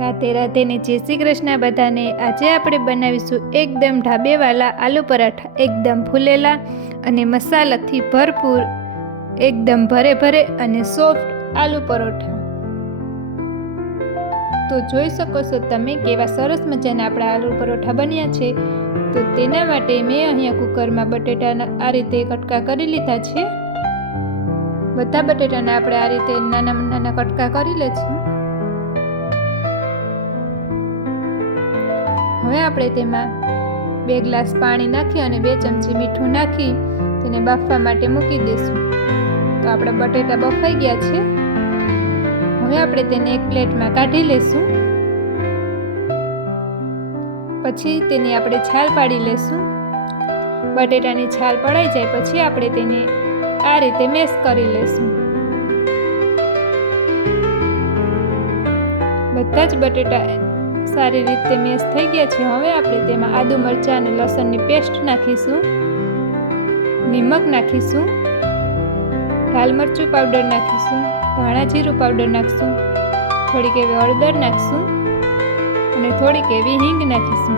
રાધે રાધે ને જય શ્રી કૃષ્ણ બધાને। આજે આપણે બનાવીશું એકદમ ઢાબેવાલા આલુ પરાઠા, એકદમ ફૂલેલા અને મસાલાથી ભરપૂર, એકદમ ભરે ભરે અને સોફ્ટ આલુ પરોઠા। તો જોઈ શકો છો તમે કેવા સરસ મજાના આપણા આલુ પરોઠા બન્યા છે। તો તેના માટે મેં અહીંયા કુકરમાં બટેટાના આ રીતે કટકા કરી લીધા છે। બધા બટેટાને આપણે આ રીતે નાના નાના કટકા કરી લેશું। હવે આપણે તેમાં 2 ગ્લાસ પાણી નાખી અને 2 ચમચી મીઠું નાખી તેને બાફવા માટે મૂકી દઈશું। તો આપણા બટેટા બફાઈ ગયા છે। હવે આપણે તેને એક પ્લેટમાં કાઢી લેશું। પછી તેની આપણે છાલ પાડી લેશું। બટેટાની છાલ પડાઈ જાય પછી આપણે તેને આ રીતે મેશ કરી લેશું। બધા જ બટેટા સારી રીતે મેશ થઈ ગયા છે। હવે આપણે તેમાં આદુ મરચાં અને લસણની પેસ્ટ નાખીશું, નિમક નાખીશું, લાલ મરચું પાવડર નાખીશું, ધાણા જીરું પાવડર નાખીશું, થોડીક એવી હળદર નાખીશું અને થોડીક એવી હિંગ નાખીશું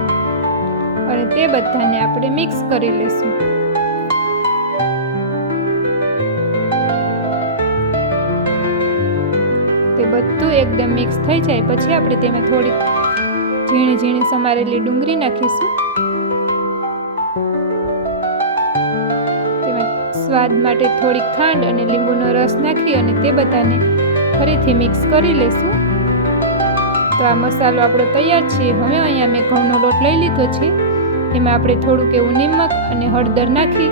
અને તે બધાને આપણે મિક્સ કરી લેશું। તે બધું એકદમ મિક્સ થઈ જાય પછી આપણે તેમાં થોડીક ઝીણી ઝીણી સમારેલી ડુંગળી નાખીશું। તેમાં સ્વાદ માટે થોડીક ખાંડ અને લીંબુનો રસ નાખી અને તે બધાને ફરીથી મિક્સ કરી લેશું। તો આ મસાલો આપણો તૈયાર છે। હવે અહીંયા મેં ઘઉંનો લોટ લઈ લીધો છે। એમાં આપણે થોડુંક એવું નિમક અને હળદર નાખી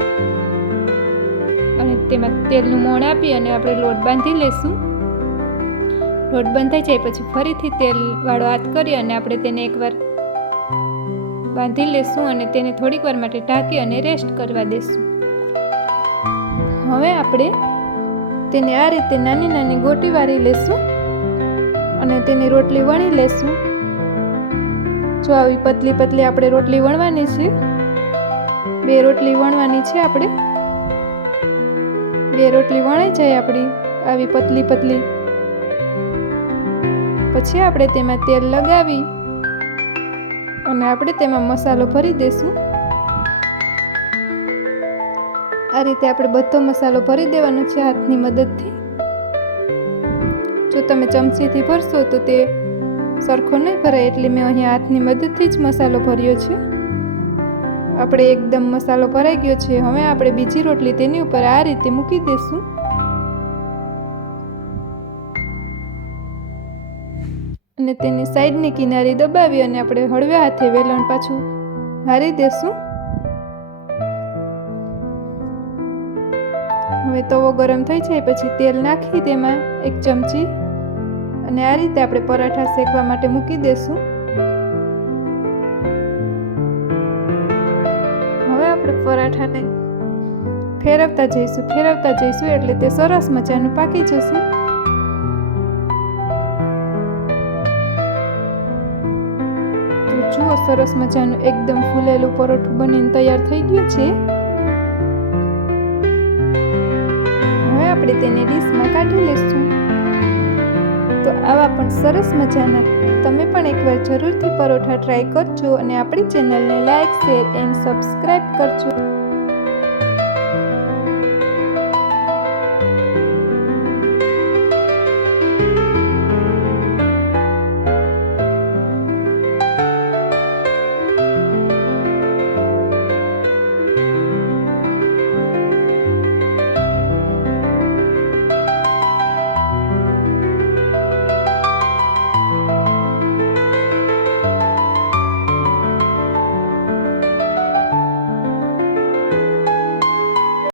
અને તેમાં તેલનું મોણ આપી અને આપણે લોટ બાંધી લેશું। લોટ બંધાઈ જાય પછી ફરીથી તેલવાળો હાથ કરી અને આપણે તેને એકવાર બાંધી લેશું અને તેને થોડીક વાર માટે ઢાંકી અને રેસ્ટ કરવા દેશું। હવે આપણે તેને આ રીતે નાની નાની ગોટી વાળી લેશું અને તેની રોટલી વણી લેશું। જો આવી પતલી પતલી આપણે રોટલી વણવાની છે। 2 રોટલી વણવાની છે આપણે। 2 રોટલી વણાઈ જાય આપણી આવી પતલી પતલી પછી આપણે તેમાં તેલ લગાવી અને આપણે તેમાં મસાલો ભરી દઈશું। આ રીતે આપણે બધો મસાલો ભરી દેવાનો છે હાથની મદદથી। જો તમે ચમચીથી ભરશો તો તે સરખો નહીં ભરાય, એટલે મેં અહીંયા હાથની મદદથી જ મસાલો ભર્યો છે। આપણે એકદમ મસાલો ભરાઈ ગયો છે। હવે આપણે બીજી રોટલી તેની ઉપર આ રીતે મૂકી દઈશું અને તેની સાઈડની કિનારી દબાવી અને આપણે હળવે હાથે વેલણ પાછું મારી દેશું। હવે તવો ગરમ થઈ જાય પછી તેલ નાખી તેમાં 1 ચમચી અને આ રીતે આપણે પરાઠા શેકવા માટે મૂકી દેશું। હવે આપણે પરાઠાને ફેરવતા જઈશું એટલે તે સરસ મજાનું પાકી જશે। જુઓ સરસ મજાનું એકદમ ફૂલેલું પરોઠું બનીને તૈયાર થઈ ગયું છે। હવે આપણે તેને ડીશમાં કાઢી લઈશું। તો આવા પણ સરસ મજાના તમે પણ એકવાર જરૂરથી પરોઠા ટ્રાય કરજો અને આપણી ચેનલને લાઈક, શેર એન્ડ સબસ્ક્રાઈબ કરજો।